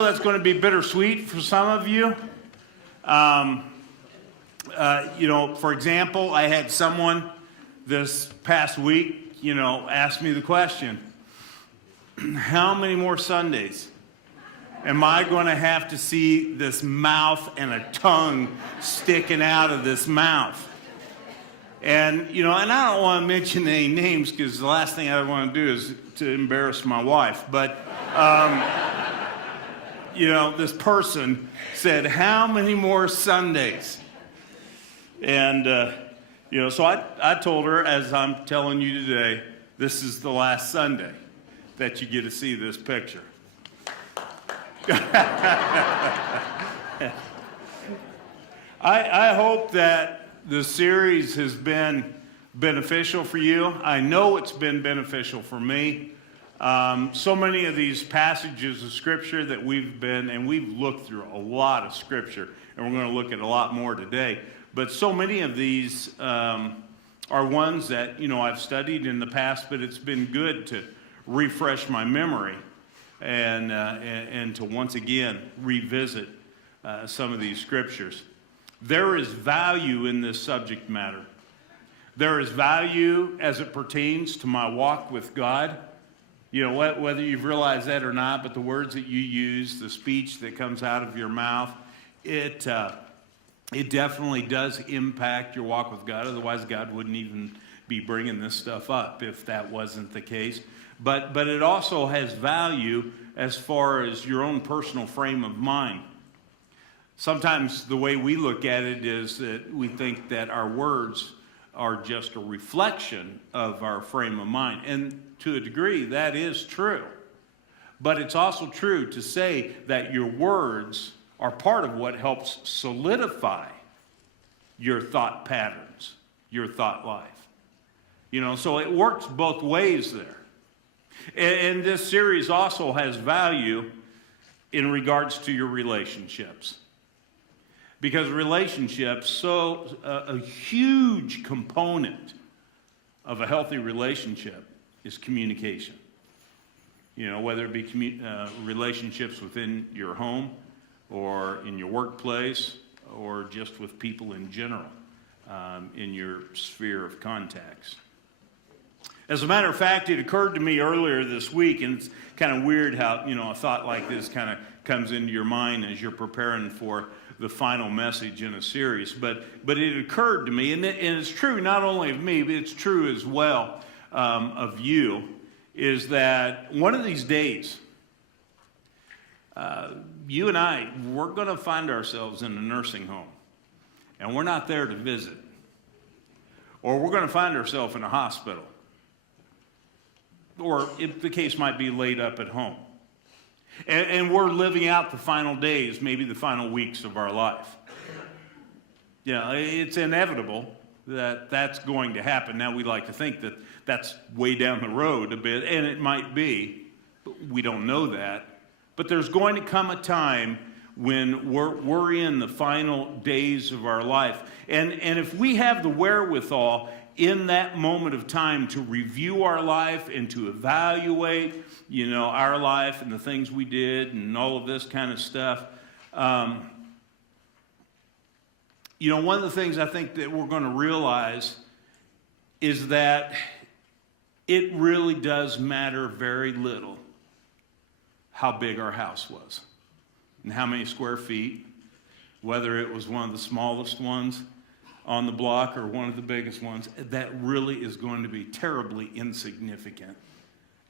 That's going to be bittersweet for some of you. For example, I had someone this past week, ask me the question, how many more Sundays am I going to have to see this mouth and a tongue sticking out of this mouth? And I don't want to mention any names because the last thing I want to do is to embarrass my wife. But, this person said, how many more Sundays? And, so I told her, as I'm telling you today, this is the last Sunday that you get to see this picture. I hope that the series has been beneficial for you. I know it's been beneficial for me. So many of these passages of Scripture that we've looked through a lot of Scripture, and we're going to look at a lot more today. But so many of these are ones that, I've studied in the past, but it's been good to refresh my memory and to once again revisit some of these Scriptures. There is value in this subject matter. There is value as it pertains to my walk with God. Whether you've realized that or not, but the words that you use, the speech that comes out of your mouth, it definitely does impact your walk with God. Otherwise, God wouldn't even be bringing this stuff up if that wasn't the case. But it also has value as far as your own personal frame of mind. Sometimes the way we look at it is that we think that our words are just a reflection of our frame of mind. And to a degree, that is true. But it's also true to say that your words are part of what helps solidify your thought patterns, your thought life. So it works both ways there. And this series also has value in regards to your relationships. Because relationships, a huge component of a healthy relationship is communication. Whether it be relationships within your home or in your workplace or just with people in general in your sphere of contacts. As a matter of fact, it occurred to me earlier this week, and it's kind of weird how, a thought like this kind of comes into your mind as you're preparing for the final message in a series. But it occurred to me, and it's true not only of me, but it's true as well of you, is that one of these days, you and I, we're going to find ourselves in a nursing home, and we're not there to visit. Or we're going to find ourselves in a hospital. Or if the case might be laid up at home. And we're living out the final days, maybe the final weeks of our life. It's inevitable that that's going to happen. Now, we like to think that that's way down the road a bit, and it might be. But we don't know that. But there's going to come a time when we're in the final days of our life. And if we have the wherewithal in that moment of time to review our life and to evaluate, our life and the things we did and all of this kind of stuff. One of the things I think that we're going to realize is that it really does matter very little how big our house was and how many square feet, whether it was one of the smallest ones on the block or one of the biggest ones. That really is going to be terribly insignificant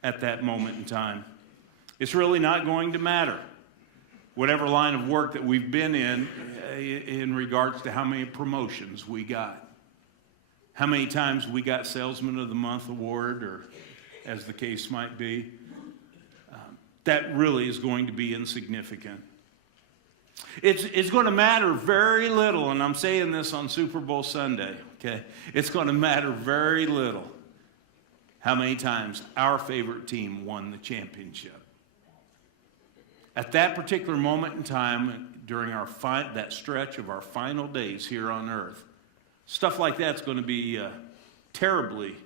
at that moment in time. It's really not going to matter whatever line of work that we've been in regards to how many promotions we got, how many times we got Salesman of the Month award, or as the case might be. That really is going to be insignificant. It's going to matter very little, and I'm saying this on Super Bowl Sunday, okay? It's going to matter very little how many times our favorite team won the championship. At that particular moment in time, during that stretch of our final days here on earth, stuff like that's going to be terribly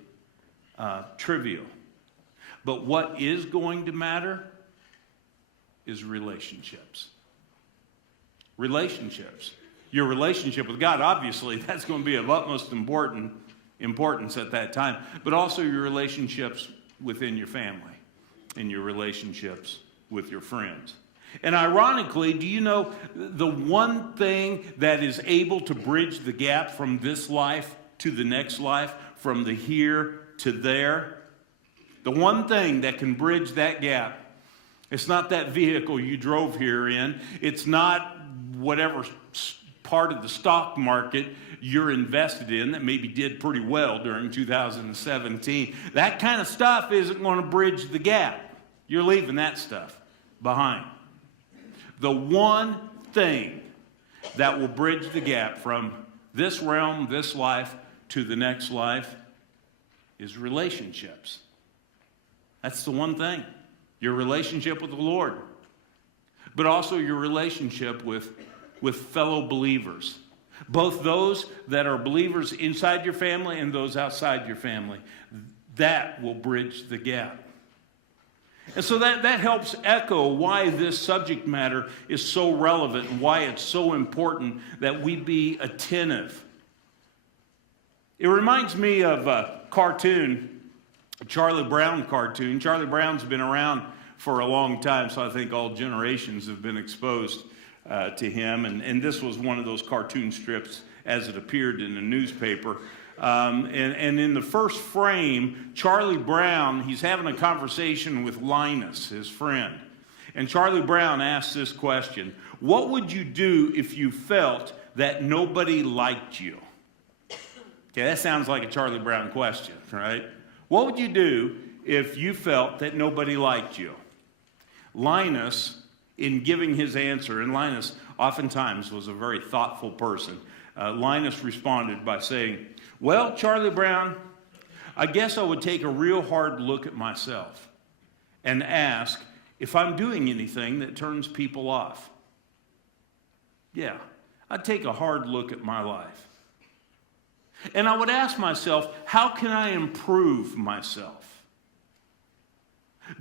trivial. But what is going to matter is relationships. Relationships. Your relationship with God, obviously, that's going to be of utmost importance at that time, but also your relationships within your family and your relationships with your friends. And ironically, do you know the one thing that is able to bridge the gap from this life to the next life, from the here to there? The one thing that can bridge that gap, it's not that vehicle you drove here in. It's not whatever part of the stock market you're invested in that maybe did pretty well during 2017. That kind of stuff isn't going to bridge the gap. You're leaving that stuff behind. The one thing that will bridge the gap from this realm, this life, to the next life is relationships. That's the one thing. Your relationship with the Lord, but also your relationship with fellow believers. Both those that are believers inside your family and those outside your family. That will bridge the gap. And so that helps echo why this subject matter is so relevant and why it's so important that we be attentive. It reminds me of a cartoon, a Charlie Brown cartoon. Charlie Brown's been around for a long time, so I think all generations have been exposed to him. And this was one of those cartoon strips as it appeared in the newspaper. And in the first frame, Charlie Brown, he's having a conversation with Linus, his friend. And Charlie Brown asks this question: what would you do if you felt that nobody liked you? Okay, that sounds like a Charlie Brown question, right? What would you do if you felt that nobody liked you? Linus, in giving his answer, and Linus oftentimes was a very thoughtful person, Linus responded by saying, well, Charlie Brown, I guess I would take a real hard look at myself and ask if I'm doing anything that turns people off. Yeah, I'd take a hard look at my life. And I would ask myself, how can I improve myself?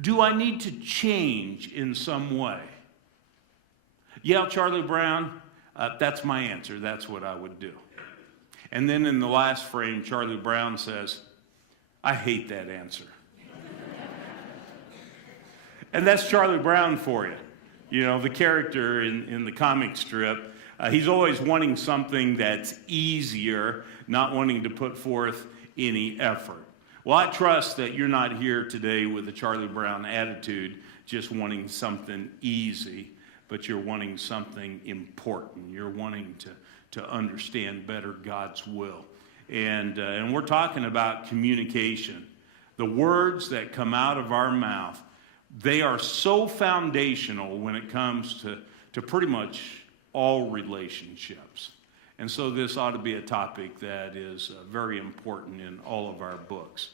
Do I need to change in some way? Yeah, Charlie Brown, that's my answer. That's what I would do. And then in the last frame, Charlie Brown says, I hate that answer. And that's Charlie Brown for you. You know, the character in the comic strip, he's always wanting something that's easier, not wanting to put forth any effort. Well, I trust that you're not here today with a Charlie Brown attitude, just wanting something easy, but you're wanting something important. You're wanting to understand better God's will. And we're talking about communication. The words that come out of our mouth, they are so foundational when it comes to pretty much all relationships. And so this ought to be a topic that is very important in all of our books.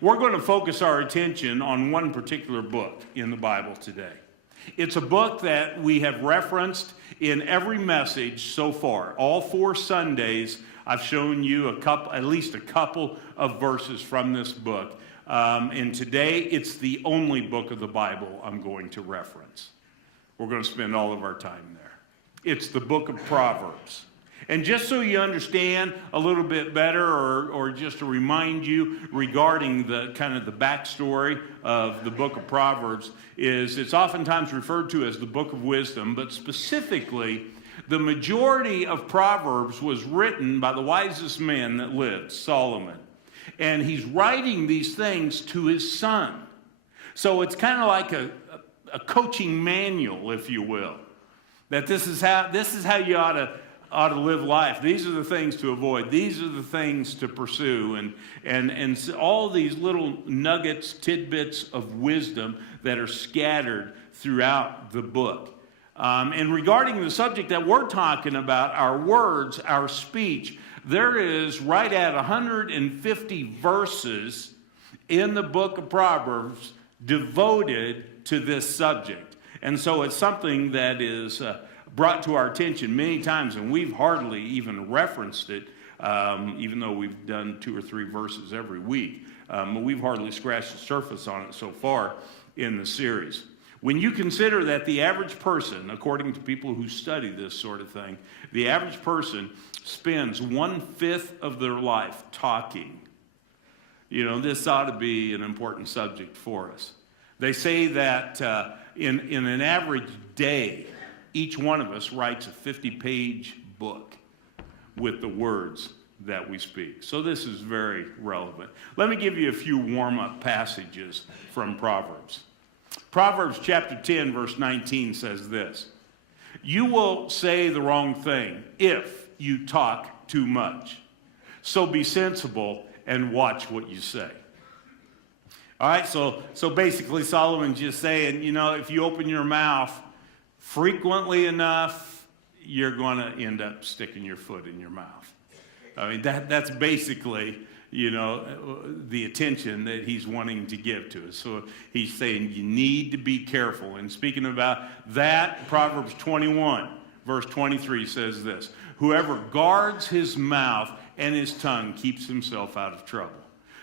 We're going to focus our attention on one particular book in the Bible today. It's a book that we have referenced in every message so far. All 4 Sundays, I've shown you at least a couple of verses from this book. And today, it's the only book of the Bible I'm going to reference. We're going to spend all of our time there. It's the book of Proverbs. And just so you understand a little bit better, or just to remind you regarding the kind of the backstory of the book of Proverbs, is it's oftentimes referred to as the book of wisdom, but specifically, the majority of Proverbs was written by the wisest man that lived, Solomon. And he's writing these things to his son. So it's kind of like a coaching manual, if you will. That this is how you ought to live life. These are the things to avoid. These are the things to pursue. And so all these little nuggets, tidbits of wisdom that are scattered throughout the book. And regarding the subject that we're talking about, our words, our speech, there is right at 150 verses in the book of Proverbs devoted to this subject. And so it's something that is brought to our attention many times, and we've hardly even referenced it, even though we've done 2 or 3 verses every week. We've hardly scratched the surface on it so far in the series. When you consider that the average person, according to people who study this sort of thing, the average person spends 1/5 of their life talking. You know, this ought to be an important subject for us. They say that in an average day, each one of us writes a 50-page book with the words that we speak. So this is very relevant. Let me give you a few warm-up passages from Proverbs. Proverbs chapter 10, verse 19 says this: "You will say the wrong thing if you talk too much. So be sensible and watch what you say." All right, so basically Solomon's just saying, you know, if you open your mouth frequently enough, you're going to end up sticking your foot in your mouth. I mean, that's basically, you know, the attention that he's wanting to give to us. So he's saying you need to be careful. And speaking about that, Proverbs 21, verse 23 says this: "Whoever guards his mouth and his tongue keeps himself out of trouble."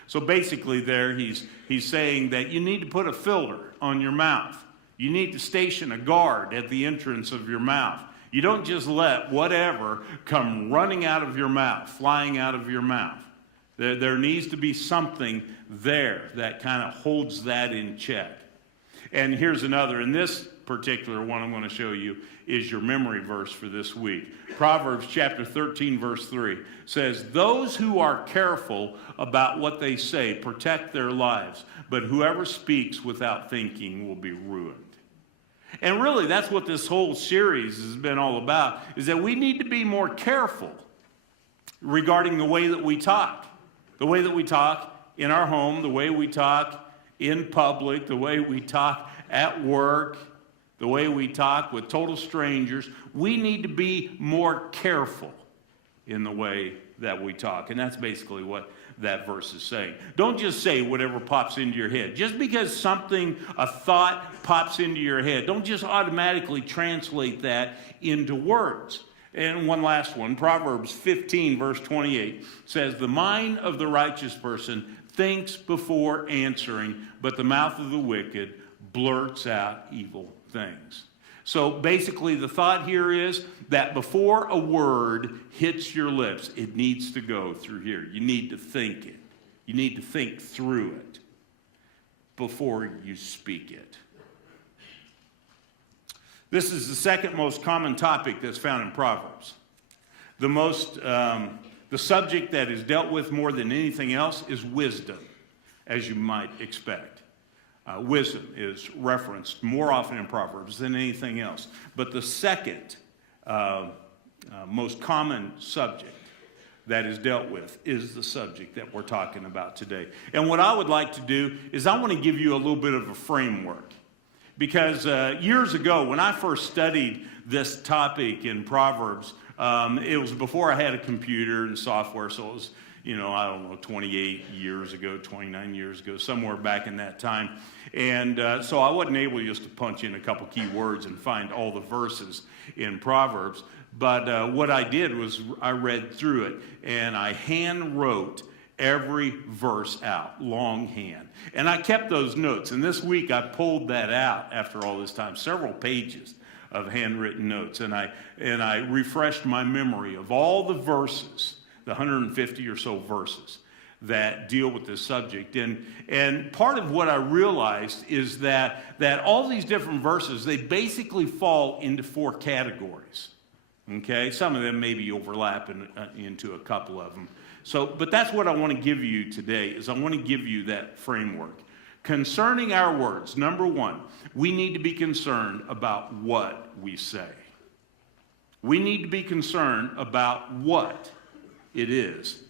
So basically there he's saying that you need to put a filter on your mouth. You need to station a guard at the entrance of your mouth. You don't just let whatever come running out of your mouth, flying out of your mouth. There needs to be something there that kind of holds that in check. And here's another. In this particular one I'm going to show you is your memory verse for this week. Proverbs chapter 13, verse 3 says, "Those who are careful about what they say protect their lives, but whoever speaks without thinking will be ruined." And really, that's what this whole series has been all about, is that we need to be more careful regarding the way that we talk. The way that we talk in our home, the way we talk in public, the way we talk at work, the way we talk with total strangers. We need to be more careful in the way that we talk. And that's basically what that verse is saying. Don't just say whatever pops into your head. Just because something, a thought pops into your head, don't just automatically translate that into words. And one last one, Proverbs 15, verse 28 says, "The mind of the righteous person thinks before answering, but the mouth of the wicked blurts out evil things." So basically the thought here is that before a word hits your lips, it needs to go through here. You need to think it. You need to think through it before you speak it. This is the second most common topic that's found in Proverbs. The subject that is dealt with more than anything else is wisdom, as you might expect. Wisdom is referenced more often in Proverbs than anything else. But the second most common subject that is dealt with is the subject that we're talking about today. And what I would like to do is I want to give you a little bit of a framework. Because years ago, when I first studied this topic in Proverbs, it was before I had a computer and software, so it was, you know, I don't know, 28 years ago, 29 years ago, somewhere back in that time. And so I wasn't able just to punch in a couple key words and find all the verses in Proverbs. But what I did was I read through it, and I hand wrote every verse out, longhand. And I kept those notes. And this week I pulled that out after all this time, several pages of handwritten notes. And I refreshed my memory of all the verses, the 150 or so verses that deal with this subject. And part of what I realized is that all these different verses, they basically fall into 4 categories. Okay? Some of them maybe overlap into a couple of them. So, but that's what I want to give you today, is I want to give you that framework. Concerning our words, number one, we need to be concerned about what we say. We need to be concerned about what it is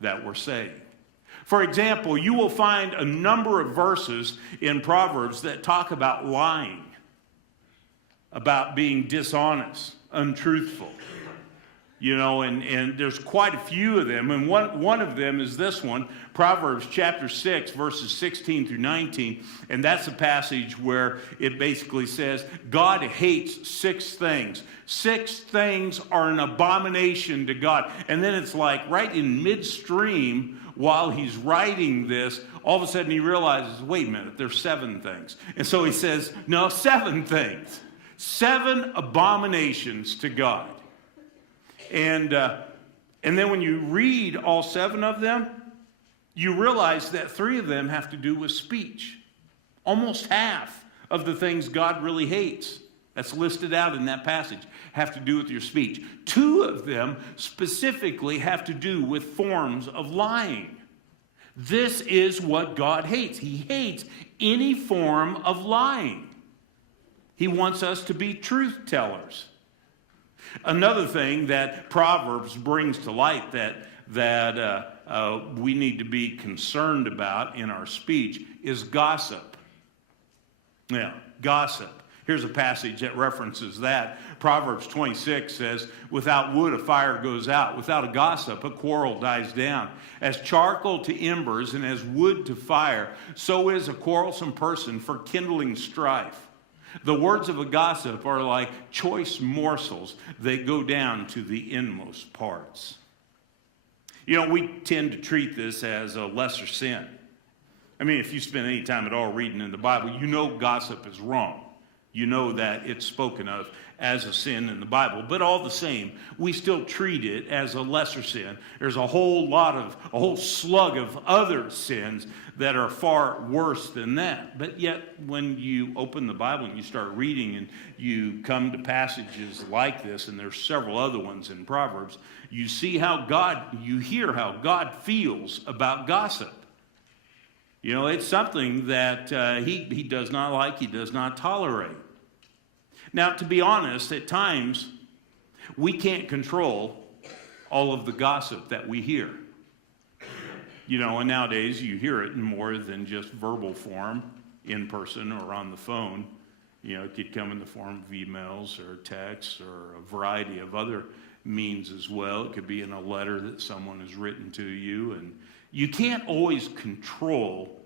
that we're saying. For example, you will find a number of verses in Proverbs that talk about lying, about being dishonest, untruthful. You know, and there's quite a few of them. And one of them is this one, Proverbs chapter 6, verses 16 through 19. And that's a passage where it basically says, God hates 6 things. 6 things are an abomination to God. And then it's like right in midstream while he's writing this, all of a sudden he realizes, wait a minute, there's 7 things. And so he says, no, 7 things. 7 abominations to God. And then when you read all 7 of them, you realize that 3 of them have to do with speech. Almost half of the things God really hates, that's listed out in that passage, have to do with your speech. 2 of them specifically have to do with forms of lying. This is what God hates. He hates any form of lying. He wants us to be truth tellers. Another thing that Proverbs brings to light that we need to be concerned about in our speech is gossip. Yeah, gossip. Here's a passage that references that. Proverbs 26 says, without wood a fire goes out, without a gossip a quarrel dies down. As charcoal to embers and as wood to fire, so is a quarrelsome person for kindling strife. The words of a gossip are like choice morsels. They go down to the inmost parts. You know, we tend to treat this as a lesser sin. I mean, if you spend any time at all reading in the Bible, you know gossip is wrong. You know that it's spoken of as a sin in the Bible. But all the same, we still treat it as a lesser sin. There's a whole slug of other sins that are far worse than that. But yet, when you open the Bible and you start reading and you come to passages like this, and there's several other ones in Proverbs, you hear how God feels about gossip. You know, it's something that he does not like, he does not tolerate. Now, to be honest, at times, we can't control all of the gossip that we hear. You know, and nowadays you hear it in more than just verbal form, in person or on the phone. You know, it could come in the form of emails or texts or a variety of other means as well. It could be in a letter that someone has written to you. And you can't always control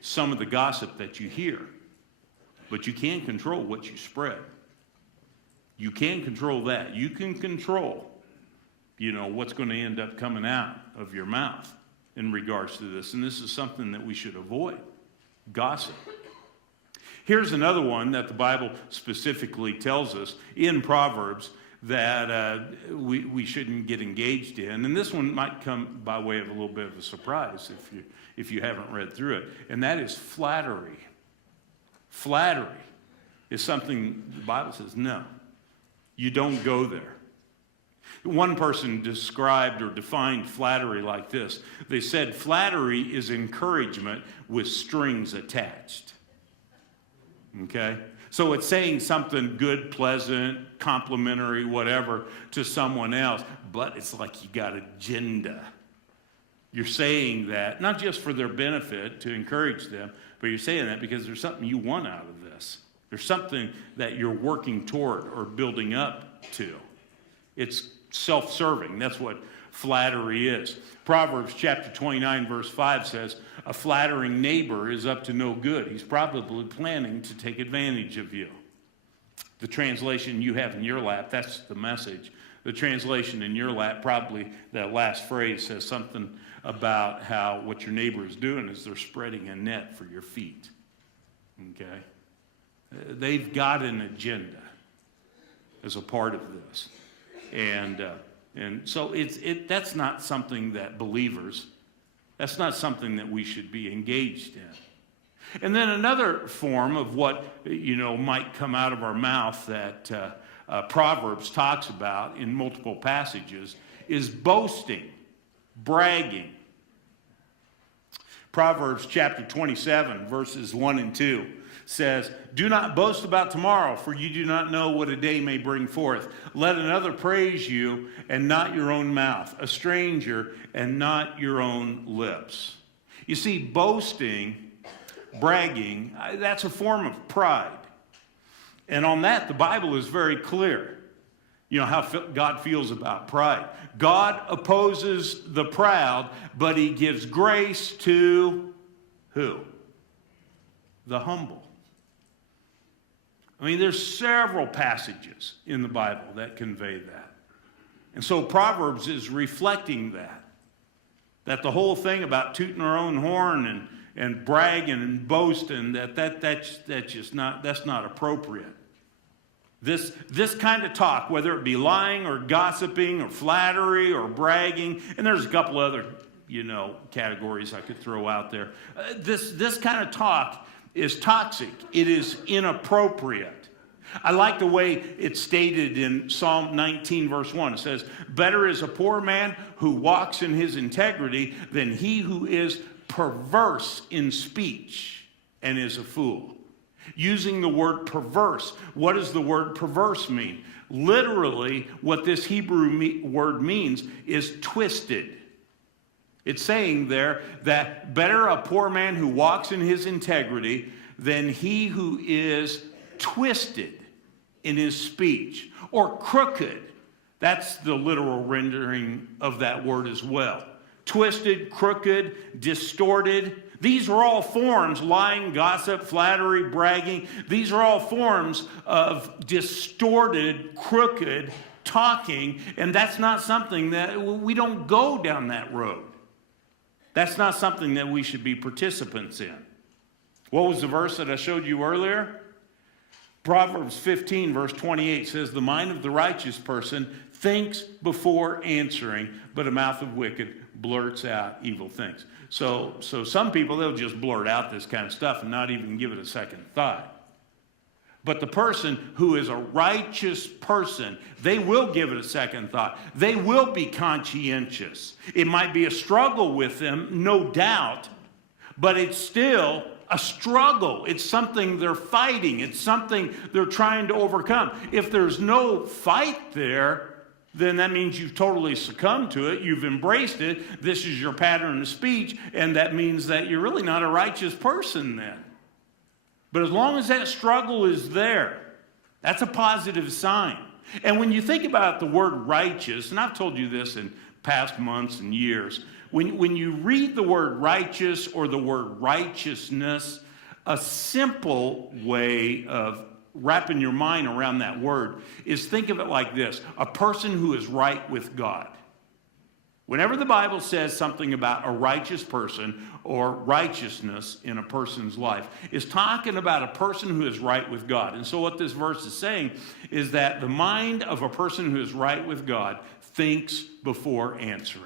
some of the gossip that you hear, but you can control what you spread. You can control that. You can control, you know, what's going to end up coming out of your mouth in regards to this. And this is something that we should avoid, gossip. Here's another one that the Bible specifically tells us in Proverbs that we shouldn't get engaged in. And this one might come by way of a little bit of a surprise if you haven't read through it. And that is flattery. Flattery is something the Bible says, no, you don't go there. One person described or defined flattery like this. They said, flattery is encouragement with strings attached. Okay? So it's saying something good, pleasant, complimentary, whatever, to someone else, but it's like you got agenda. You're saying that, not just for their benefit, to encourage them, but you're saying that because there's something you want out of this. There's something that you're working toward or building up to. It's self-serving. That's what flattery is. Proverbs chapter 29, verse 5 says, a flattering neighbor is up to no good. He's probably planning to take advantage of you. The translation you have in your lap, that's the Message. The translation in your lap, probably that last phrase says something about how what your neighbor is doing is they're spreading a net for your feet. Okay? They've got an agenda as a part of this. And so that's not something that believers, that's not something that we should be engaged in. And then another form of what, you know, might come out of our mouth that Proverbs talks about in multiple passages is boasting, bragging. Proverbs chapter 27, verses 1 and 2 says, do not boast about tomorrow, for you do not know what a day may bring forth. Let another praise you, and not your own mouth, a stranger, and not your own lips. You see, boasting, bragging, that's a form of pride. And on that, the Bible is very clear. You know how God feels about pride. God opposes the proud, but he gives grace to who? The humble. I mean, there's several passages in the Bible that convey that. And so Proverbs is reflecting that. That the whole thing about tooting our own horn and bragging and boasting, that's not appropriate. This kind of talk, whether it be lying or gossiping or flattery or bragging, and there's a couple other, categories I could throw out there. This kind of talk is toxic. It is inappropriate. I like the way it's stated in Psalm 19, verse 1. It says, "Better is a poor man who walks in his integrity than he who is perverse in speech and is a fool." Using the word perverse. What does the word perverse mean? Literally, what this Hebrew word means is twisted. It's saying there that better a poor man who walks in his integrity than he who is twisted in his speech, or crooked. That's the literal rendering of that word as well. Twisted, crooked, distorted. These are all forms, lying, gossip, flattery, bragging. These are all forms of distorted, crooked talking, and that's not something that we don't go down that road. That's not something that we should be participants in. What was the verse that I showed you earlier? Proverbs 15, verse 28 says, "The mind of the righteous person thinks before answering, but a mouth of wicked blurts out evil things." So some people, they'll just blurt out this kind of stuff and not even give it a second thought. But the person who is a righteous person, they will give it a second thought. They will be conscientious. It might be a struggle with them, no doubt, but it's still a struggle. It's something they're fighting. It's something they're trying to overcome. If there's no fight there, then that means you've totally succumbed to it. You've embraced it. This is your pattern of speech, and that means that you're really not a righteous person then. But as long as that struggle is there, that's a positive sign. And when you think about the word righteous, and I've told you this in past months and years, when you read the word righteous or the word righteousness, a simple way of wrapping your mind around that word is think of it like this: a person who is right with God. Whenever the Bible says something about a righteous person or righteousness in a person's life, it's talking about a person who is right with God. And so what this verse is saying is that the mind of a person who is right with God thinks before answering.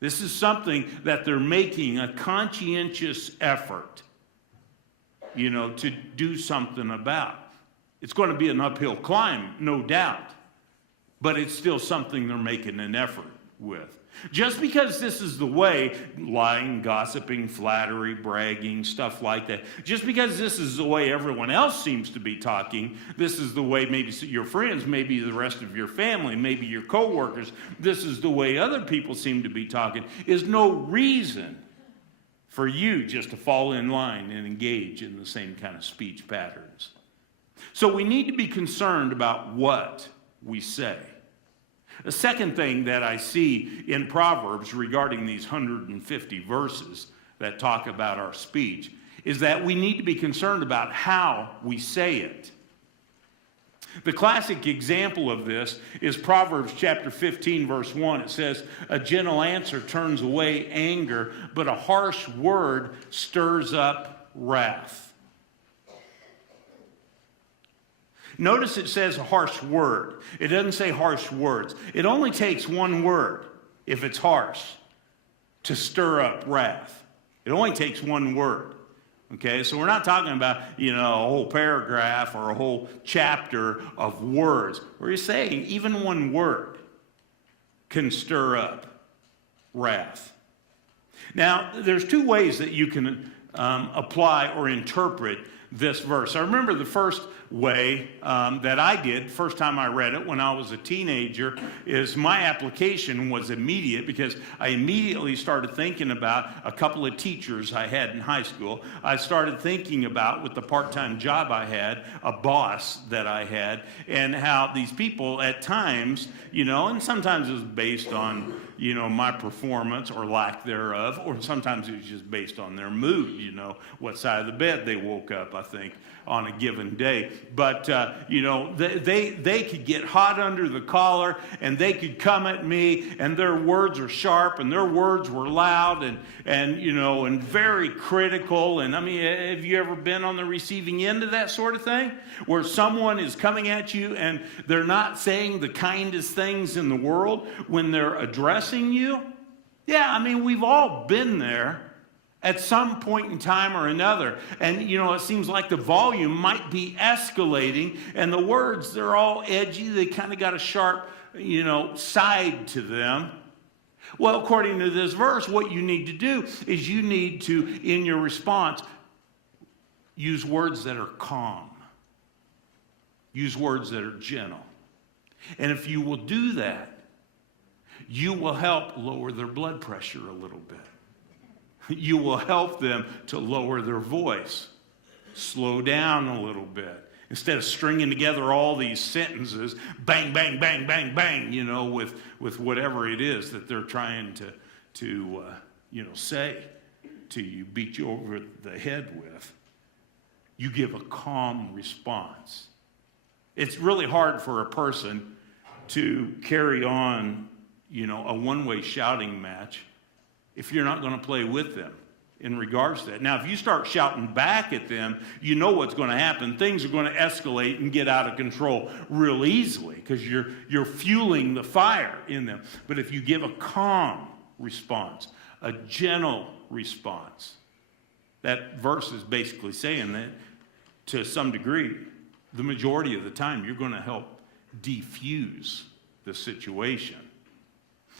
This is something that they're making a conscientious effort, to do something about. It's going to be an uphill climb, no doubt, but it's still something they're making an effort with. Just because this is the way, lying, gossiping, flattery, bragging, stuff like that, just because this is the way everyone else seems to be talking, this is the way maybe your friends, maybe the rest of your family, maybe your coworkers, this is the way other people seem to be talking, is no reason for you just to fall in line and engage in the same kind of speech patterns. So we need to be concerned about what we say. The second thing that I see in Proverbs regarding these 150 verses that talk about our speech is that we need to be concerned about how we say it. The classic example of this is Proverbs chapter 15, verse 1. It says, "A gentle answer turns away anger, but a harsh word stirs up wrath." Notice it says a harsh word. It doesn't say harsh words. It only takes one word, if it's harsh, to stir up wrath. It only takes one word. Okay, so we're not talking about, a whole paragraph or a whole chapter of words. We're saying even one word can stir up wrath. Now, there's two ways that you can apply or interpret this verse. I remember the first way that I did, first time I read it when I was a teenager, is my application was immediate because I immediately started thinking about a couple of teachers I had in high school. I started thinking about, with the part-time job I had, a boss that I had, and how these people at times, and sometimes it was based on, my performance or lack thereof, or sometimes it was just based on their mood, what side of the bed they woke up. I think, on a given day. But, they could get hot under the collar, and they could come at me, and their words are sharp, and their words were loud, and very critical. And I mean, have you ever been on the receiving end of that sort of thing? Where someone is coming at you, and they're not saying the kindest things in the world when they're addressing you? Yeah, I mean, we've all been there at some point in time or another. And, it seems like the volume might be escalating, and the words, they're all edgy. They kind of got a sharp, side to them. Well, according to this verse, what you need to do is you need to, in your response, use words that are calm. Use words that are gentle. And if you will do that, you will help lower their blood pressure a little bit. You will help them to lower their voice, slow down a little bit. Instead of stringing together all these sentences, bang, bang, bang, bang, bang, with whatever it is that they're trying to say to you, beat you over the head with. You give a calm response. It's really hard for a person to carry on, a one-way shouting match if you're not going to play with them in regards to that. Now, if you start shouting back at them, you know what's going to happen. Things are going to escalate and get out of control real easily because you're fueling the fire in them. But if you give a calm response, a gentle response, that verse is basically saying that to some degree, the majority of the time, you're going to help defuse the situation.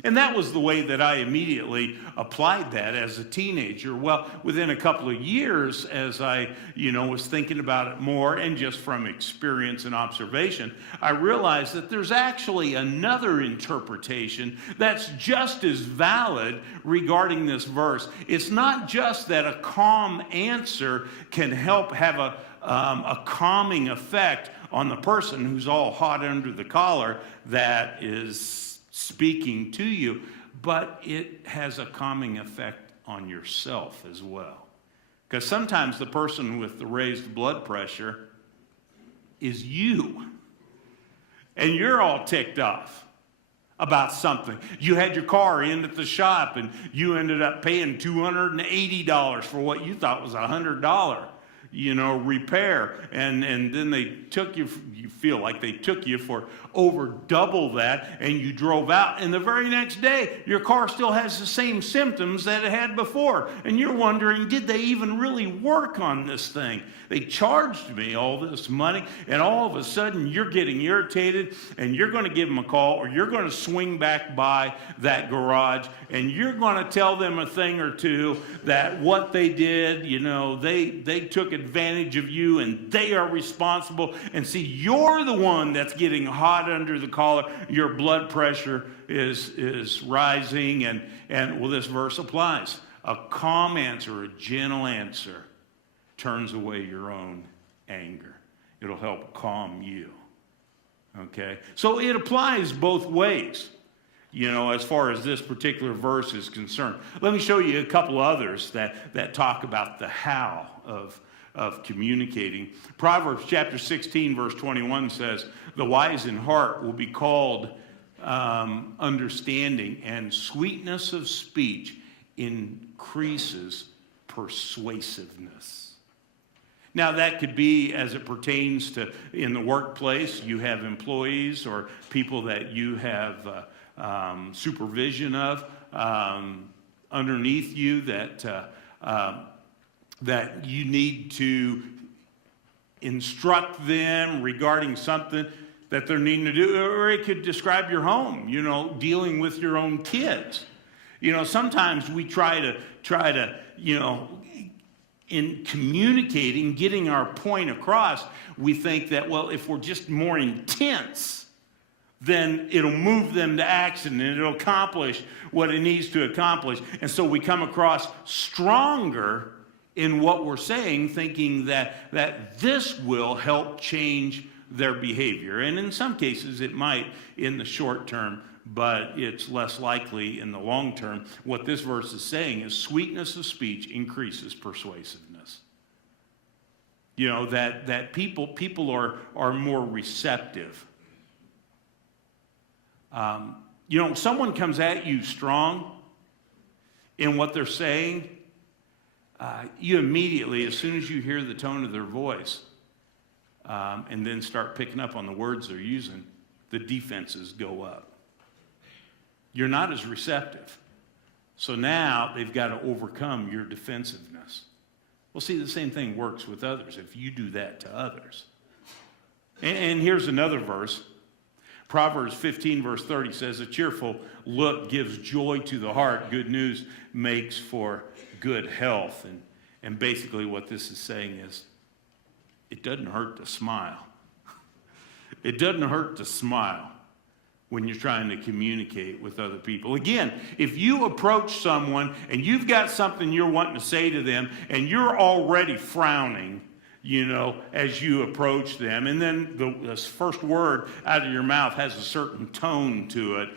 And that was the way that I immediately applied that as a teenager. Well, within a couple of years, as I, was thinking about it more and just from experience and observation, I realized that there's actually another interpretation that's just as valid regarding this verse. It's not just that a calm answer can help have a calming effect on the person who's all hot under the collar that is speaking to you, but it has a calming effect on yourself as well. Because sometimes the person with the raised blood pressure is you, and you're all ticked off about something. You had your car in at the shop, and you ended up paying $280 for what you thought was $100. Repair. And then they took you feel like they took you for over double that, and you drove out. And the very next day, your car still has the same symptoms that it had before. And you're wondering, did they even really work on this thing? They charged me all this money, and all of a sudden, you're getting irritated, and you're going to give them a call, or you're going to swing back by that garage, and you're going to tell them a thing or two that what they did, they took advantage of you, and they are responsible. And see, you're the one that's getting hot under the collar. Your blood pressure is rising, and this verse applies. A calm answer, a gentle answer, turns away your own anger. It'll help calm you. Okay? So it applies both ways, as far as this particular verse is concerned. Let me show you a couple others that talk about the how of communicating. Proverbs chapter 16, verse 21 says, "The wise in heart will be called understanding, and sweetness of speech increases persuasiveness." Now, that could be as it pertains to in the workplace. You have employees or people that you have supervision of underneath you that you need to instruct them regarding something that they're needing to do. Or it could describe your home, dealing with your own kids. Sometimes we try to, in communicating, getting our point across, we think that, well, if we're just more intense, then it'll move them to action and it'll accomplish what it needs to accomplish. And so we come across stronger in what we're saying, thinking that this will help change their behavior. And in some cases, it might in the short term, but it's less likely in the long term. What this verse is saying is sweetness of speech increases persuasiveness. You know, that people are more receptive. You know, someone comes at you strong in what they're saying, you immediately, as soon as you hear the tone of their voice, and then start picking up on the words they're using, the defenses go up. You're not as receptive. So now they've got to overcome your defensiveness. Well, see, the same thing works with others if you do that to others. And here's another verse. Proverbs 15, verse 30 says, a cheerful look gives joy to the heart. Good news makes for good health. And basically what this is saying is, it doesn't hurt to smile. It doesn't hurt to smile when you're trying to communicate with other people. Again, if you approach someone and you've got something you're wanting to say to them and you're already frowning, you know, as you approach them, and then the first word out of your mouth has a certain tone to it,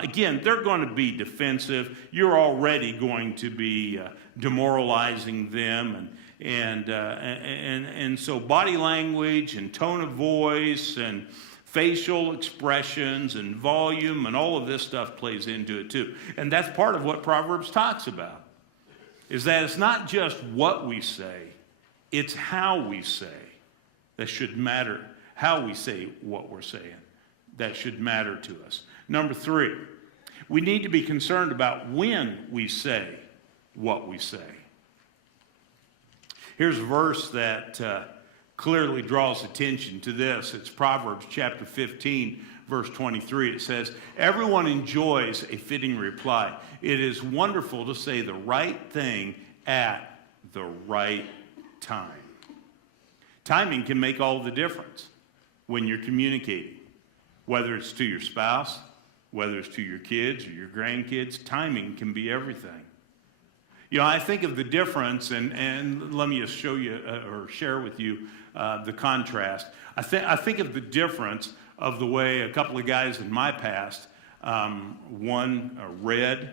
again, they're going to be defensive. You're already going to be demoralizing them, and so body language and tone of voice and facial expressions and volume and all of this stuff plays into it too. And that's part of what Proverbs talks about, is that it's not just what we say, it's how we say that should matter. How we say what we're saying, that should matter to us. Number 3, we need to be concerned about when we say what we say. Here's a verse that clearly draws attention to this. It's Proverbs chapter 15, verse 23. It says, everyone enjoys a fitting reply. It is wonderful to say the right thing at the right time. Timing can make all the difference when you're communicating, whether it's to your spouse, whether it's to your kids or your grandkids. Timing can be everything. You know, I think of the difference, and let me just show you or share with you the contrast. I think of the difference of the way a couple of guys in my past, one, Red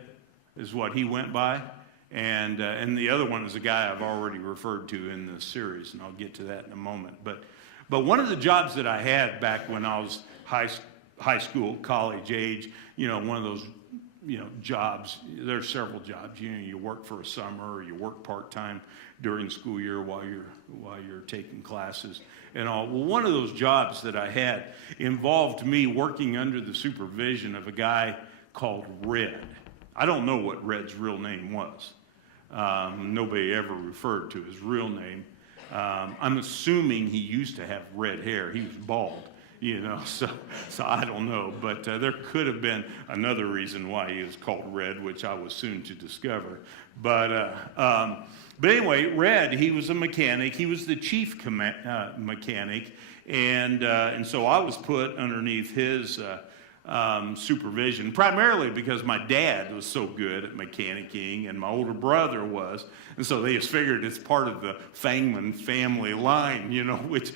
is what he went by, and the other one is a guy I've already referred to in this series, and I'll get to that in a moment. But one of the jobs that I had back when I was high school, college age, you know, one of those, you know, jobs, there's several jobs. You know, you work for a summer or you work part-time during the school year while you're taking classes and all. Well, one of those jobs that I had involved me working under the supervision of a guy called Red. I don't know what Red's real name was. Nobody ever referred to his real name. I'm assuming he used to have red hair. He was bald. You know, so I don't know, but there could have been another reason why he was called Red, which I was soon to discover. But anyway, Red, he was a mechanic. He was the chief mechanic, and so I was put underneath his supervision, primarily because my dad was so good at mechanicking and my older brother was, and so they just figured it's part of the Fangman family line, you know, which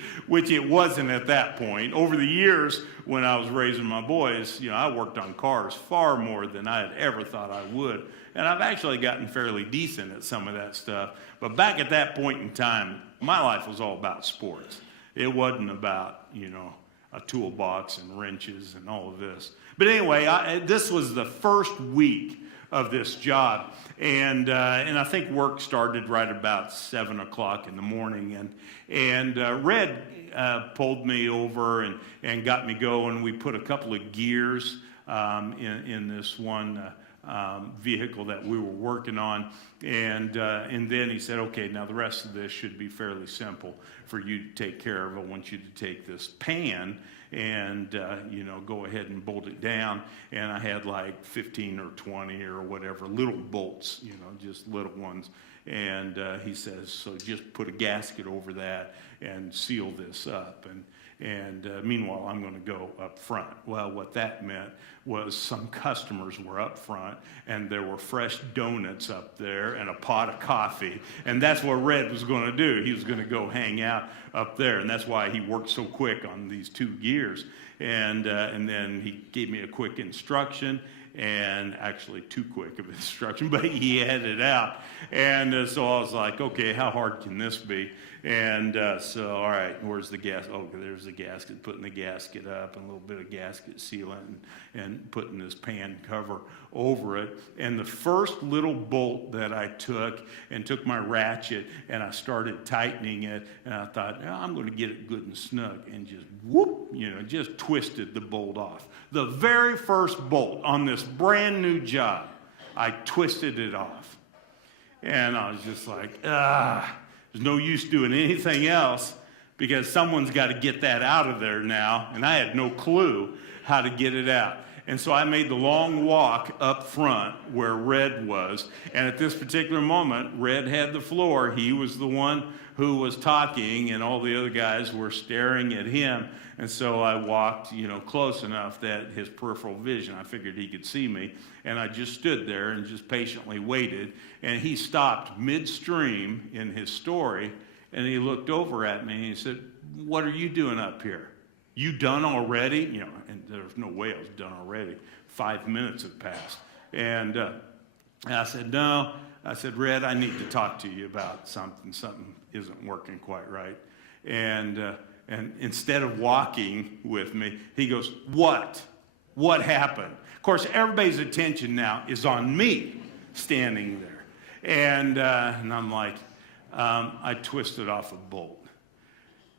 it wasn't at that point. Over the years, when I was raising my boys, you know, I worked on cars far more than I had ever thought I would, and I've actually gotten fairly decent at some of that stuff. But back at that point in time, my life was all about sports. It wasn't about, you know, a toolbox and wrenches and all of this. But anyway, this was the first week of this job, and I think work started right about 7 o'clock in the morning, and Red pulled me over and got me going. We put a couple of gears in this one vehicle that we were working on, and then he said, okay, now the rest of this should be fairly simple for you to take care of. I want you to take this pan and you know, go ahead and bolt it down. And I had like 15 or 20 or whatever little bolts, you know, just little ones. And he says, so just put a gasket over that and seal this up. And meanwhile, I'm going to go up front. Well, what that meant was some customers were up front, and there were fresh donuts up there and a pot of coffee. And that's what Red was going to do. He was going to go hang out up there, and that's why he worked so quick on these 2 gears. And then he gave me a quick instruction, and actually too quick of instruction, but he had it out. And so I was like, okay, how hard can this be? And so, all right, where's the gas? Oh, there's the gasket, putting the gasket up and a little bit of gasket sealant and putting this pan cover over it. And the first little bolt that I took my ratchet and I started tightening it, and I thought, oh, I'm going to get it good and snug, and just whoop, just twisted the bolt off. The very first bolt on this brand new job, I twisted it off. And I was just like, there's no use doing anything else because someone's got to get that out of there now. And I had no clue how to get it out. And so I made the long walk up front where Red was. And at this particular moment, Red had the floor. He was the one who was talking, and all the other guys were staring at him. And so I walked, close enough that his peripheral vision, I figured he could see me. And I just stood there and just patiently waited. And he stopped midstream in his story, and he looked over at me and he said, "What are you doing up here? You done already?" And there's no way I was done already. 5 minutes had passed. And I said, "No." I said, "Red, I need to talk to you about something. Something isn't working quite right." And instead of walking with me, he goes, "What? What happened?" Of course, everybody's attention now is on me standing there. And I'm like, I twisted off a bolt.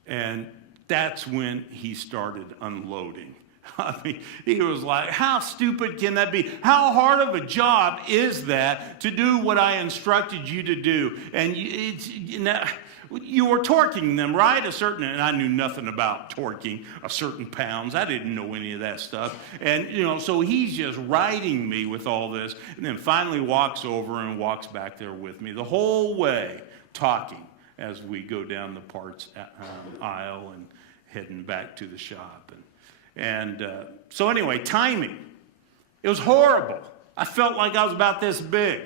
And that's when he started unloading. I mean, he was like, how stupid can that be? How hard of a job is that to do what I instructed you to do? And you were torquing them, right? And I knew nothing about torquing a certain pounds. I didn't know any of that stuff. And, so he's just riding me with all this, and then finally walks over and walks back there with me the whole way, talking as we go down the parts aisle and heading back to the shop. And so anyway, timing. It was horrible. I felt like I was about this big.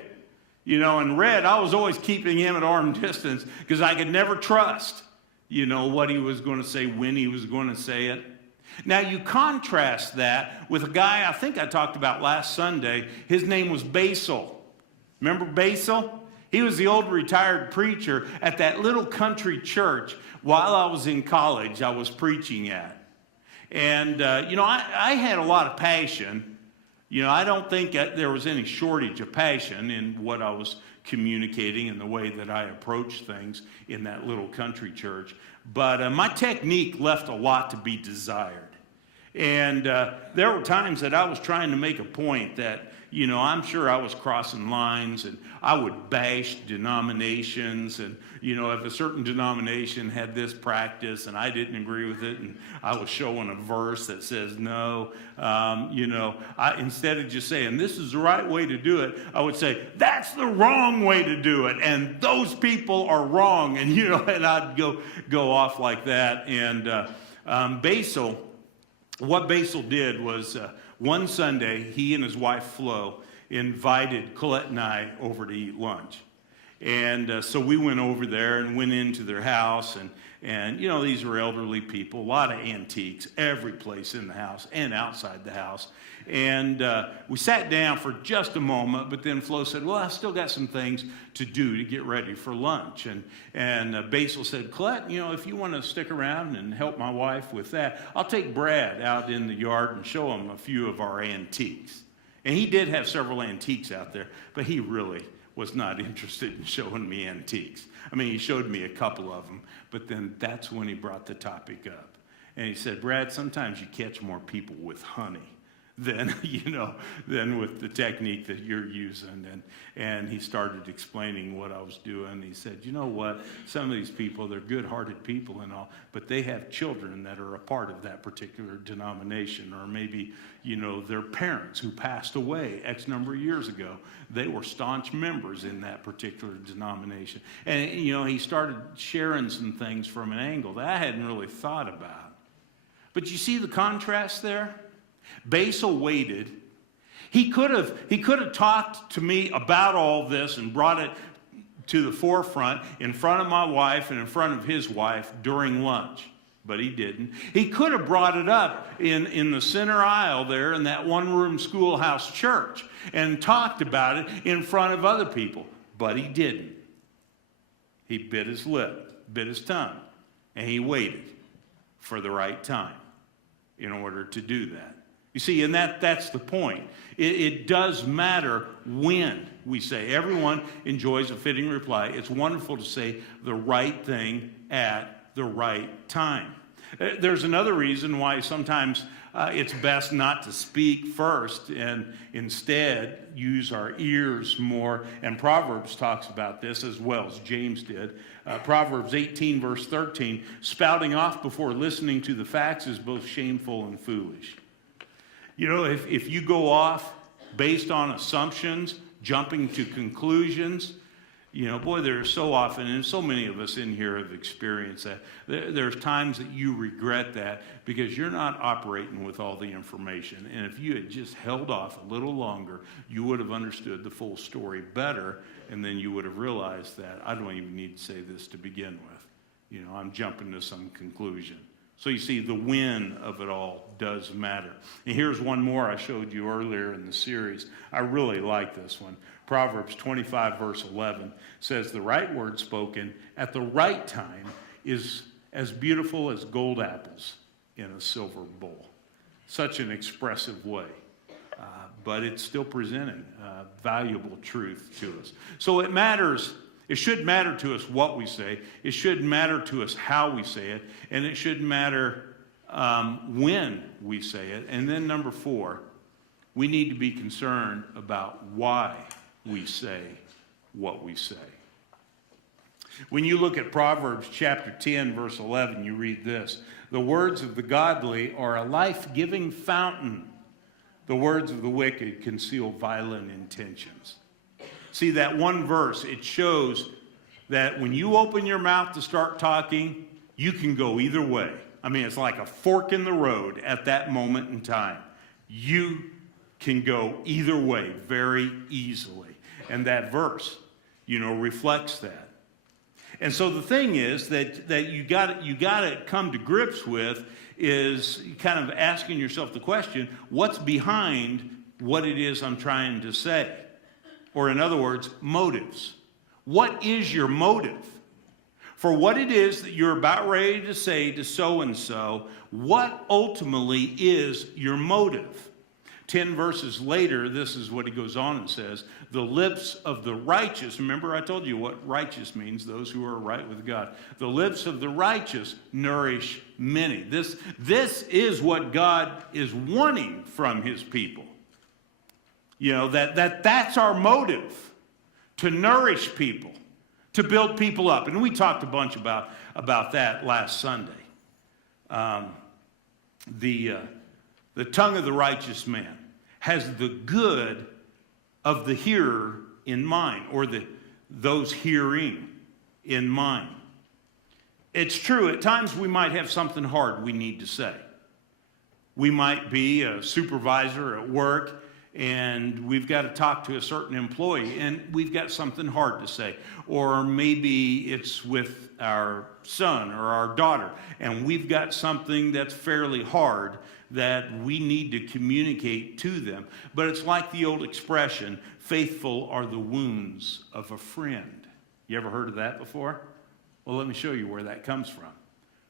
And Red, I was always keeping him at arm distance because I could never trust, what he was going to say, when he was going to say it. Now, you contrast that with a guy I think I talked about last Sunday. His name was Basil. Remember Basil? He was the old retired preacher at that little country church while I was in college I was preaching at. And, I had a lot of passion. I don't think there was any shortage of passion in what I was communicating and the way that I approached things in that little country church. But my technique left a lot to be desired. And there were times that I was trying to make a point that, I'm sure I was crossing lines, and I would bash denominations. And, if a certain denomination had this practice and I didn't agree with it, and I was showing a verse that says no, instead of just saying, this is the right way to do it, I would say, that's the wrong way to do it. And those people are wrong. And, and I'd go off like that. And what Basil did was one Sunday, he and his wife Flo invited Colette and I over to eat lunch. And so we went over there and went into their house. And these were elderly people, a lot of antiques, every place in the house and outside the house. And we sat down for just a moment, but then Flo said, well, I still got some things to do to get ready for lunch. And Basil said, Colette, if you want to stick around and help my wife with that, I'll take Brad out in the yard and show him a few of our antiques. And he did have several antiques out there, but he really was not interested in showing me antiques. I mean, he showed me a couple of them, but then that's when he brought the topic up. And he said, Brad, sometimes you catch more people with honey than with the technique that you're using. And he started explaining what I was doing. He said, you know what, some of these people, they're good-hearted people and all, but they have children that are a part of that particular denomination, or maybe, their parents who passed away X number of years ago. They were staunch members in that particular denomination. And, he started sharing some things from an angle that I hadn't really thought about. But you see the contrast there? Basil waited. He could have talked to me about all this and brought it to the forefront in front of my wife and in front of his wife during lunch. but he didn't. He could have brought it up in the center aisle there in that one-room schoolhouse church and talked about it in front of other people, but he didn't. He bit his lip, bit his tongue, and he waited for the right time in order to do that. You see, and that's the point. It does matter when we say. Everyone enjoys a fitting reply. It's wonderful to say the right thing at the right time. There's another reason why sometimes it's best not to speak first and instead use our ears more. And Proverbs talks about this as well as James did. Proverbs 18 verse 13, spouting off before listening to the facts is both shameful and foolish. You know, if you go off based on assumptions, jumping to conclusions, you know, boy, there's so often, and so many of us in here have experienced that. There's times that you regret that because you're not operating with all the information. And if you had just held off a little longer, you would have understood the full story better, and then you would have realized that I don't even need to say this to begin with. You know, I'm jumping to some conclusion. So you see, the when of it all does matter. And here's one more I showed you earlier in the series. I really like this one. Proverbs 25 verse 11 says, the right word spoken at the right time is as beautiful as gold apples in a silver bowl. Such an expressive way. But it's still presenting valuable truth to us. So it matters. It should matter to us what we say. It should matter to us how we say it. And it should matter when we say it. And then number 4, we need to be concerned about why we say what we say. When you look at Proverbs chapter 10, verse 11, you read this. The words of the godly are a life-giving fountain. The words of the wicked conceal violent intentions. See, that one verse, it shows that when you open your mouth to start talking, you can go either way. I mean, it's like a fork in the road at that moment in time. You can go either way very easily. And that verse, you know, reflects that. And so the thing is that you got to come to grips with is kind of asking yourself the question, what's behind what it is I'm trying to say? Or in other words, motives. What is your motive? For what it is that you're about ready to say to so-and-so, what ultimately is your motive? 10 verses later, this is what he goes on and says, the lips of the righteous, remember I told you what righteous means, those who are right with God. The lips of the righteous nourish many. This is what God is wanting from his people. You know, that's our motive, to nourish people, to build people up. And we talked a bunch about that last Sunday. The tongue of the righteous man has the good of the hearer in mind, or those hearing in mind. It's true, at times we might have something hard we need to say. We might be a supervisor at work, and we've got to talk to a certain employee, and we've got something hard to say. Or maybe it's with our son or our daughter, and we've got something that's fairly hard that we need to communicate to them. But it's like the old expression, faithful are the wounds of a friend. You ever heard of that before? Well, let me show you where that comes from.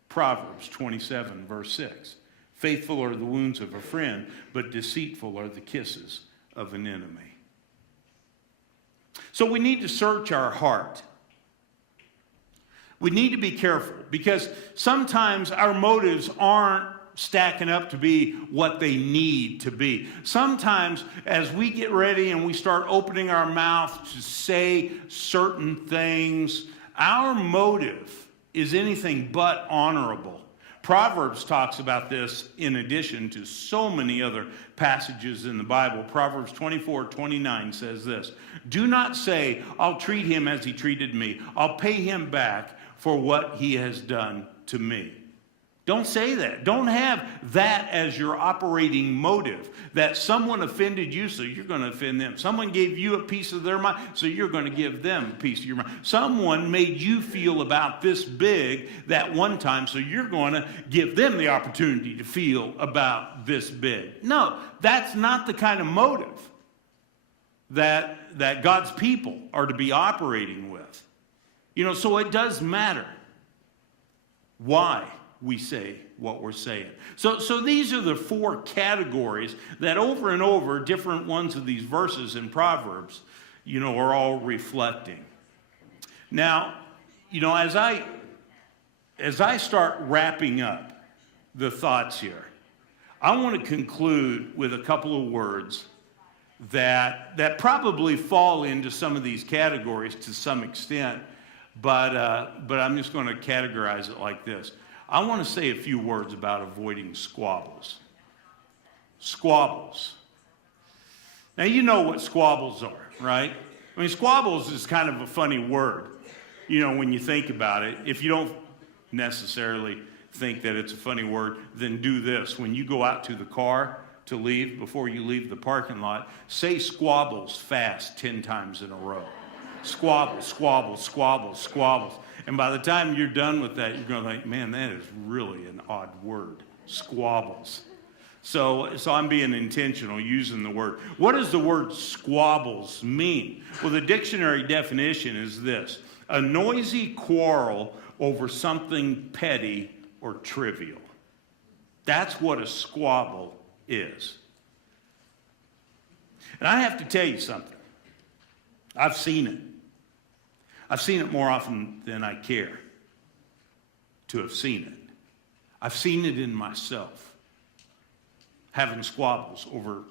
Proverbs 27, verse 6. Faithful are the wounds of a friend, but deceitful are the kisses of an enemy. So we need to search our heart. We need to be careful because sometimes our motives aren't stacking up to be what they need to be. Sometimes as we get ready and we start opening our mouth to say certain things, our motive is anything but honorable. Proverbs talks about this in addition to so many other passages in the Bible. Proverbs 24:29 says this, do not say, I'll treat him as he treated me. I'll pay him back for what he has done to me. Don't say that. Don't have that as your operating motive, that someone offended you, so you're going to offend them. Someone gave you a piece of their mind, so you're going to give them a piece of your mind. Someone made you feel about this big that one time, so you're going to give them the opportunity to feel about this big. No, that's not the kind of motive that God's people are to be operating with. So it does matter why we say what we're saying. So these are the four categories that over and over, different ones of these verses in Proverbs, are all reflecting. Now, as I start wrapping up the thoughts here, I want to conclude with a couple of words that probably fall into some of these categories to some extent, but I'm just going to categorize it like this. I want to say a few words about avoiding squabbles. Squabbles. Now, you know what squabbles are, right? I mean, squabbles is kind of a funny word, when you think about it. If you don't necessarily think that it's a funny word, then do this. When you go out to the car to leave, before you leave the parking lot, say squabbles fast 10 times in a row. Squabbles, squabbles, squabbles, squabbles. And by the time you're done with that, you're going to think, man, that is really an odd word. Squabbles. So I'm being intentional using the word. What does the word squabbles mean? Well, the dictionary definition is this: a noisy quarrel over something petty or trivial. That's what a squabble is. And I have to tell you something. I've seen it. I've seen it more often than I care to have seen it. I've seen it in myself, having squabbles over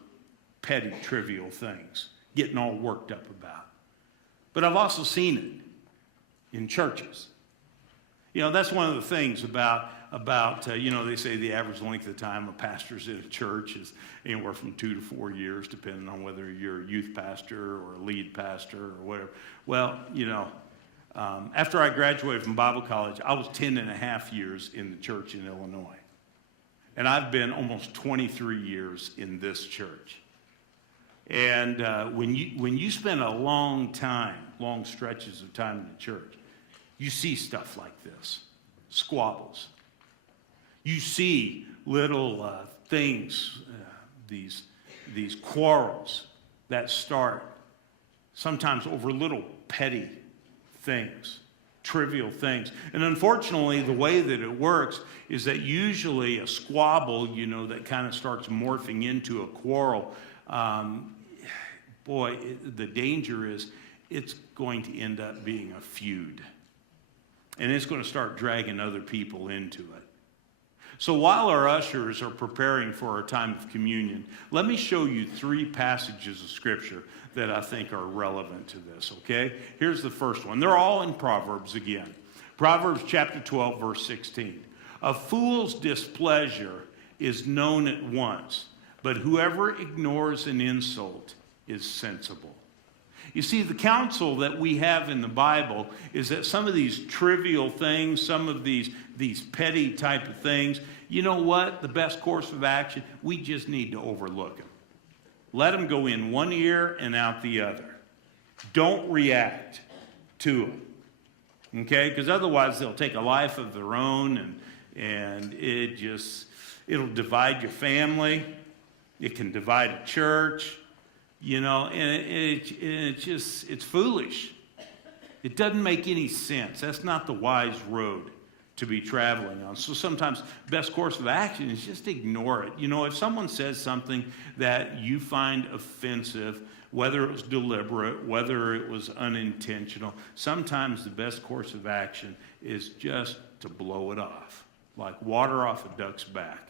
petty, trivial things, getting all worked up about. But I've also seen it in churches. That's one of the things about they say the average length of time a pastor's in a church is anywhere from 2 to 4 years, depending on whether you're a youth pastor or a lead pastor or whatever. Well, after I graduated from Bible college, I was 10 and a half years in the church in Illinois. And I've been almost 23 years in this church. And when you spend a long stretches of time in the church, you see stuff like this, squabbles. You see little things, these quarrels that start sometimes over little petty things, trivial things. And unfortunately, the way that it works is that usually a squabble, that kind of starts morphing into a quarrel, the danger is it's going to end up being a feud. And it's going to start dragging other people into it. So while our ushers are preparing for our time of communion, let me show you 3 passages of Scripture that I think are relevant to this, okay? Here's the first one. They're all in Proverbs again. Proverbs chapter 12, verse 16. A fool's displeasure is known at once, but whoever ignores an insult is sensible. You see, the counsel that we have in the Bible is that some of these trivial things, some of these petty type of things, you know what? The best course of action, we just need to overlook them. Let them go in one ear and out the other. Don't react to them, okay? Because otherwise they'll take a life of their own, and it'll divide your family. It can divide a church. It's foolish. It doesn't make any sense. That's not the wise road to be traveling on. So sometimes best course of action is just ignore it. If someone says something that you find offensive, whether it was deliberate, whether it was unintentional, sometimes the best course of action is just to blow it off, like water off a duck's back.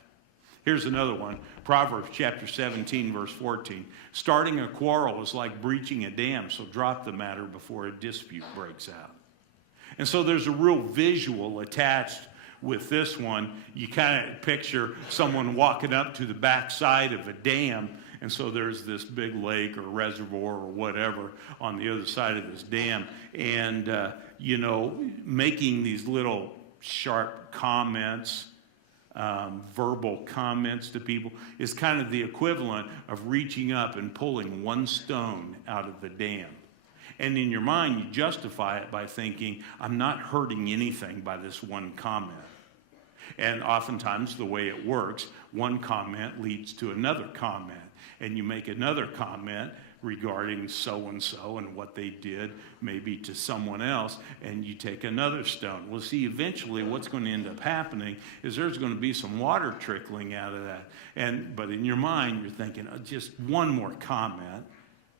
Here's another one, Proverbs chapter 17, verse 14. Starting a quarrel is like breaching a dam, so drop the matter before a dispute breaks out. And so there's a real visual attached with this one. You kind of picture someone walking up to the backside of a dam, and so there's this big lake or reservoir or whatever on the other side of this dam, and, making these little sharp comments verbal comments to people is kind of the equivalent of reaching up and pulling one stone out of the dam. And in your mind, you justify it by thinking, I'm not hurting anything by this one comment. And oftentimes the way it works, one comment leads to another comment. And you make another comment regarding so-and-so and what they did maybe to someone else, and you take another stone. Well, see, eventually what's going to end up happening is there's going to be some water trickling out of that. But in your mind, you're thinking, just one more comment,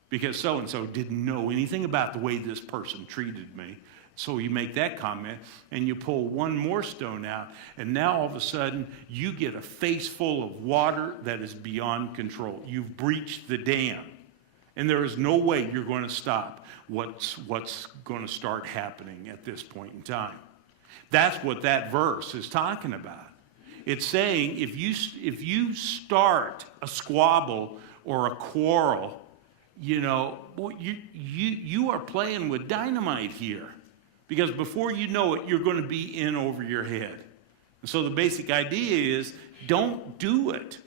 because so-and-so didn't know anything about the way this person treated me. So you make that comment, and you pull one more stone out, and now all of a sudden, you get a face full of water that is beyond control. You've breached the dam, and there is no way you're going to stop what's going to start happening at this point in time. That's what that verse is talking about. It's saying if you start a squabble or a quarrel, you are playing with dynamite here. Because before you know it, you're going to be in over your head. And so the basic idea is, don't do it.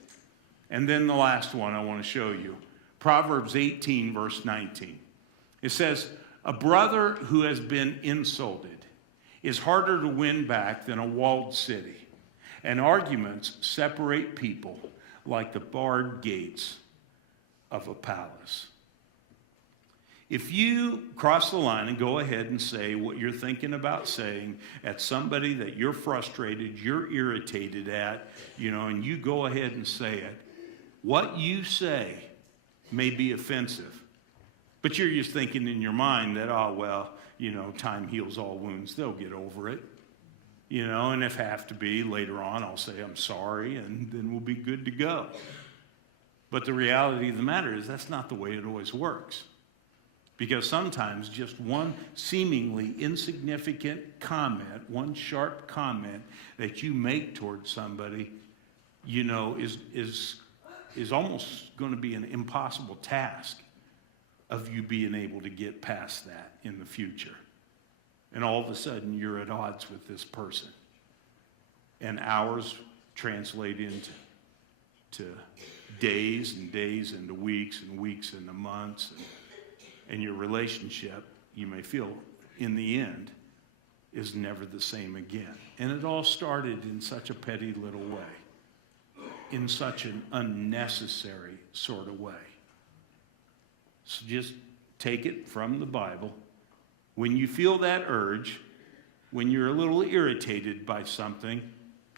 And then the last one I want to show you. Proverbs 18, verse 19. It says, a brother who has been insulted is harder to win back than a walled city. And arguments separate people like the barred gates of a palace. If you cross the line and go ahead and say what you're thinking about saying at somebody that you're frustrated, you're irritated at, and you go ahead and say it, what you say may be offensive. But you're just thinking in your mind that, time heals all wounds. They'll get over it. And if have to be, later on, I'll say I'm sorry, and then we'll be good to go. But the reality of the matter is that's not the way it always works. Because sometimes just one seemingly insignificant comment, one sharp comment that you make towards somebody, is almost going to be an impossible task of you being able to get past that in the future. And all of a sudden, you're at odds with this person. And hours translate into days and days into weeks and weeks into months. And your relationship, you may feel, in the end, is never the same again. And it all started in such a petty little way, in such an unnecessary sort of way. So just take it from the Bible. When you feel that urge, when you're a little irritated by something,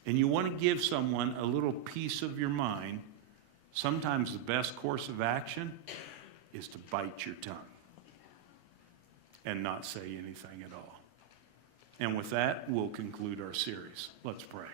and you want to give someone a little piece of your mind, sometimes the best course of action is to bite your tongue and not say anything at all. And with that, we'll conclude our series. Let's pray.